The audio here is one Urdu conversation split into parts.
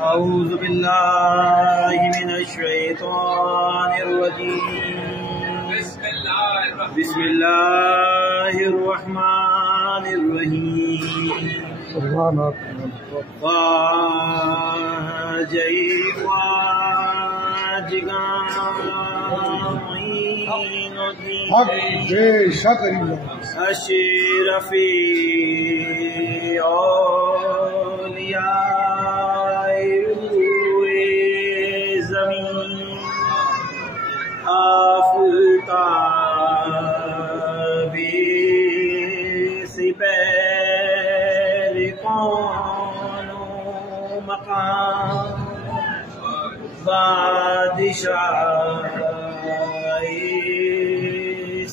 أعوذ بالله من الشيطان الرجيم. بسم الله الرحمن الرحيم. أشرفي اولیاء زمین آفتاب سپہر کون و مقام بادشاہ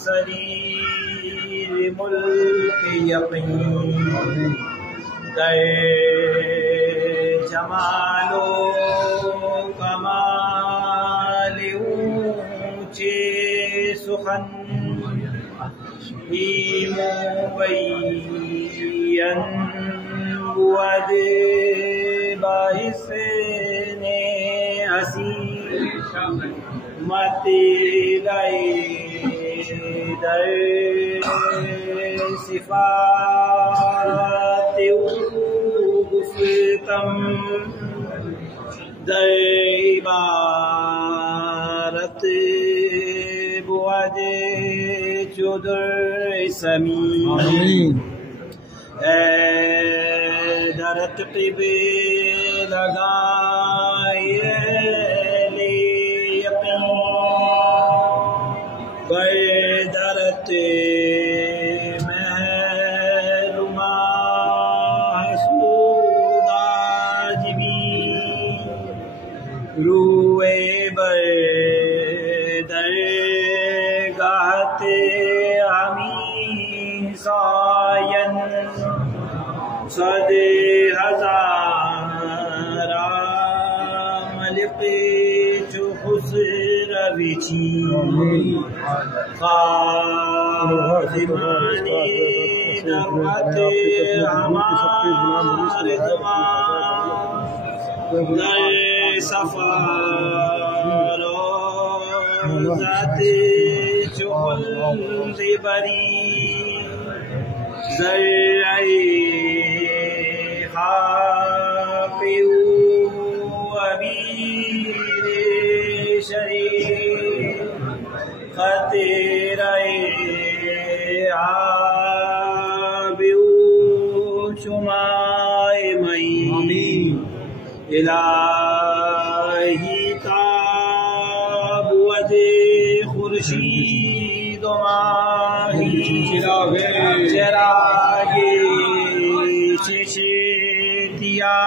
سریر ملک یقین در جمال و کمال اونچے سخن بی مبین بود باعث نے حسین مت گئے در صفات گفتم در عبارت بود جدر سمین درت قب لگائے یقین بردرت روئے بردر گاہت ہمیں سائن صد ہزار ملک جو خسروی چی خادمانی نوت ہمارے زمان در سفار ذات جلد بری ذرعی خاپی عبیر شریف خطرۂ آبی شمائے مئی الہی تاب وجہ خورشید و ماہی چراغ چشم دیا